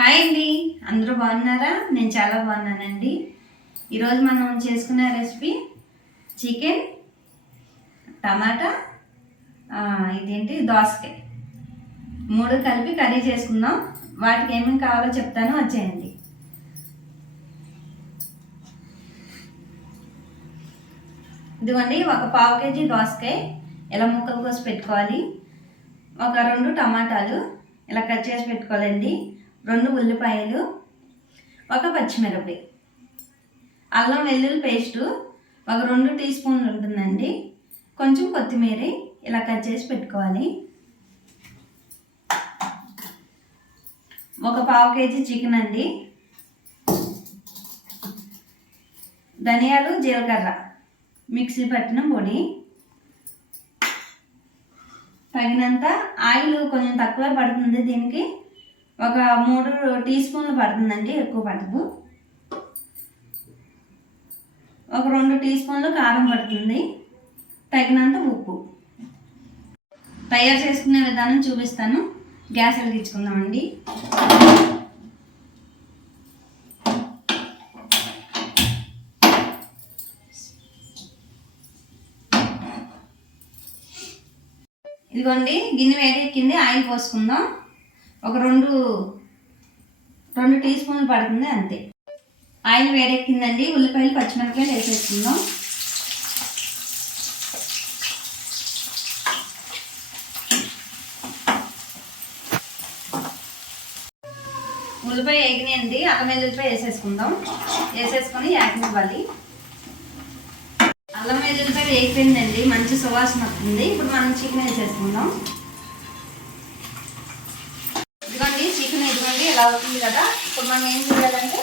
Hi అండి, అందరూ బాగున్నారా? నేను చాలా బాగున్నానండి. ఈరోజు మనం చేసుకునే రెసిపీ చికెన్ టమాటా ఇదేంటి దోసకాయ 3 కలిపి కర్రీ చేసుకుందాం. వాటికి ఏమేమి కావాలో చెప్తాను, వచ్చేయండి. ఇదిగోండి, ఒక 1/2 కేజీ దోసకాయ ఇలా ముక్కలు కోసి పెట్టుకోవాలి. ఒక 2 టమాటాలు ఇలా కట్ చేసి పెట్టుకోవాలండి. 2 ఉల్లిపాయలు, ఒక పచ్చిమిరపకాయ, అల్లం వెల్లుల్లి పేస్టు ఒక 2 టీ స్పూన్లు ఉంటుందండి. కొంచెం కొత్తిమీర ఇలా కట్ చేసి పెట్టుకోవాలి. ఒక 1/2 కేజీ చికెన్ అండి. ధనియాలు, జీలకర్ర మిక్సీ పట్టిన పొడి, తగినంత ఆయిల్. కొంచెం తక్కువ పడుతుంది దీనికి, ఒక 3 టీ స్పూన్లు పడుతుందండి, ఎక్కువ పడదు. ఒక 2 టీ స్పూన్లు కారం పడుతుంది, తగినంత ఉప్పు. తయారు చేసుకునే విధానం చూపిస్తాను. గ్యాస్ వెలిగించుకుందామండి. ఇదిగోండి, గిన్నె వేడెక్కింది, ఆయిల్ పోసుకుందాం. ఒక 2 టీ స్పూన్లు పడుతుంది, అంతే. ఆయిల్ వేడెక్కిందండి. ఉల్లిపాయలు, పచ్చిమిరపకాయలు వేసేసుకుందాం. ఉల్లిపాయ వేగినాయండి. అల్లం వెల్లుల్లిపాయ వేసేసుకుందాం. వేసేసుకొని యాకినివ్వాలి. అల్లం వెల్లుల్లిపాయ వేగిపోయిందండి, మంచి సువాసన వస్తుంది. ఇప్పుడు మనం చికెన్ వేసేసుకుందాం. ఇదిగోండి, చికెన్ ఇదిగోండి ఎలా అవుతుంది కదా. ఇప్పుడు మనం ఏం చేయాలంటే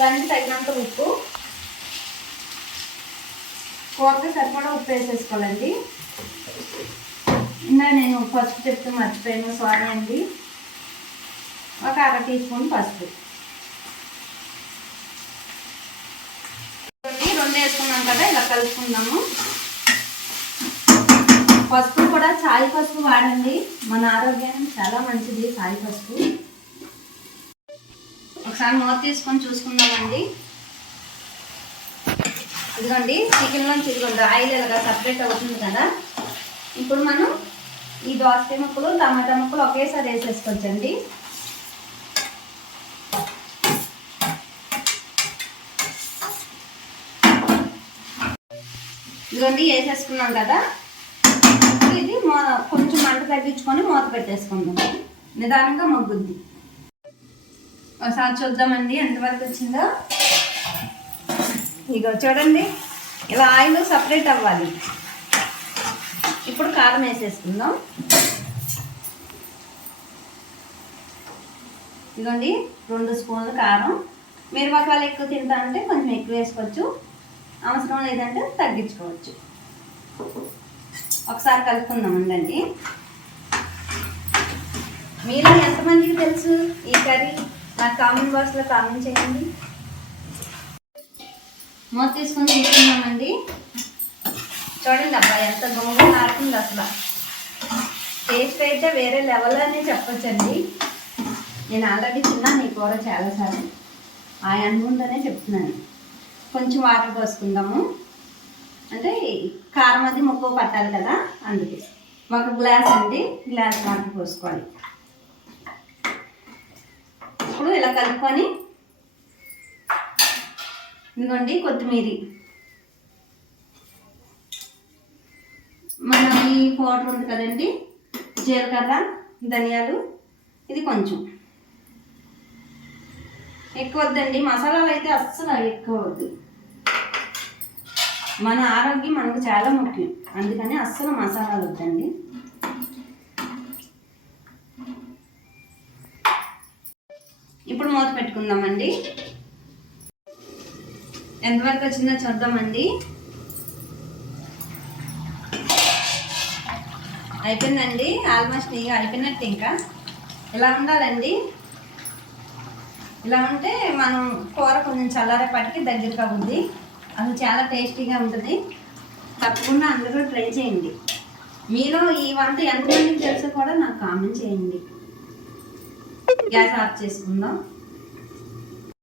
దానికి తగినంత ఉప్పు, కూరకి సరిపడా ఉప్పు వేసేసుకోవాలండి. ఇంకా నేను పసుపు చెప్తే మర్చిపోయాను, సారీ అండి. ఒక 1/2 టీ స్పూన్ పసుపు. 2 వేసుకున్నాం కదా, ఇలా కలుపుకుందాము. పసుపు కూడా చాయ్ పసుపు వాడండి, మన ఆరోగ్యానికి చాలా మంచిది చాయ్ పసుపు. ఒకసారి మూత తీసుకొని చూసుకుందామండి. ఇదిగోండి, చికెన్లోంచి ఇదిగోండి ఆయిల్ ఇలాగా సపరేట్ అవుతుంది కదా. ఇప్పుడు మనం ఈ దోసకాయ ముక్కలు, టమాటా ముక్కలు ఒకేసారి వేసేసుకోవచ్చండి. ఇదిగోండి వేసేసుకున్నాం కదా. ఇది కొంచెం మంట తగ్గించుకొని మూత పెట్టేసుకుందాం. నిదానంగా మగ్గుద్ది. ఒకసారి చూద్దామండి ఎంతవరకు వచ్చిందో. ఇక చూడండి, ఇలా ఆయిల్ సపరేట్ అవ్వాలి. ఇప్పుడు కారం వేసేసుకుందాం. ఇదిగోండి 2 స్పూన్లు కారం. మీరు ఒకవేళ ఎక్కువ తింటారంటే కొంచెం ఎక్కువ వేసుకోవచ్చు, అవసరం లేదంటే తగ్గించుకోవచ్చు. ఒకసారి కలుపుకుందామండి. మీరు ఎంతమందికి తెలుసు ఈ కర్రీ? నాకు కామెంట్ బాక్స్లో కామెంట్ చేయండి. మూత తీసుకొని తీసుకుందామండి. చూడండి అబ్బా, ఎంత గుమ్మగా నాడుతుంది అసలు. టేస్ట్ అయితే వేరే లెవెల్ అని చెప్పొచ్చండి. నేను ఆల్రెడీ తిన్నాను ఈ కూర చాలాసార్లు, ఆ అనుకుంటూనే చెప్తున్నాను. కొంచెం వాటర్ పోసుకుందాము, అంటే కారం అది ముక్క పట్టాలి కదా, అందుకే. ఒక గ్లాస్ అండి, గ్లాస్ వాటర్ పోసుకోవాలి. ఇప్పుడు ఇలా కలుపుకొని ఇదిగోండి కొత్తిమీర, మన ఈ పౌడర్ ఉంది కదండి, జీలకర్ర, ధనియాలు, ఇది కొంచెం ఎక్కువ వద్దండి. మసాలాలు అయితే అస్సలు ఎక్కువ వద్దు. మన ఆరోగ్యం మనకు చాలా ముఖ్యం, అందుకని అస్సలు మసాలాలు వద్దండి. ఇప్పుడు మూత పెట్టుకుందామండి. ఎంతవరకు వచ్చిందో చూద్దామండి. అయిపోయిందండి, ఆల్మోస్ట్ ఇక అయిపోయినట్టు. ఇంకా ఇలా ఉండాలండి. ఇలా ఉంటే మనం కూర కొంచెం చల్లారేపటికి దగ్గరికి అవుద్ది. అది చాలా టేస్టీగా ఉంటుంది. తప్పకుండా అందరూ ట్రై చేయండి. మీలో ఈ వంట ఎంతమందికి తెలుసో కూడా నాకు కామెంట్ చేయండి. గ్యాస్ ఆఫ్ చేసుకుందాం.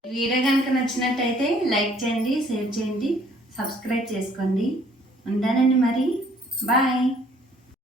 ఈ వీడియో కనుక నచ్చినట్టయితే లైక్ చేయండి, షేర్ చేయండి, సబ్స్క్రైబ్ చేసుకోండి. ఉంటానండి మరి. బాయ్.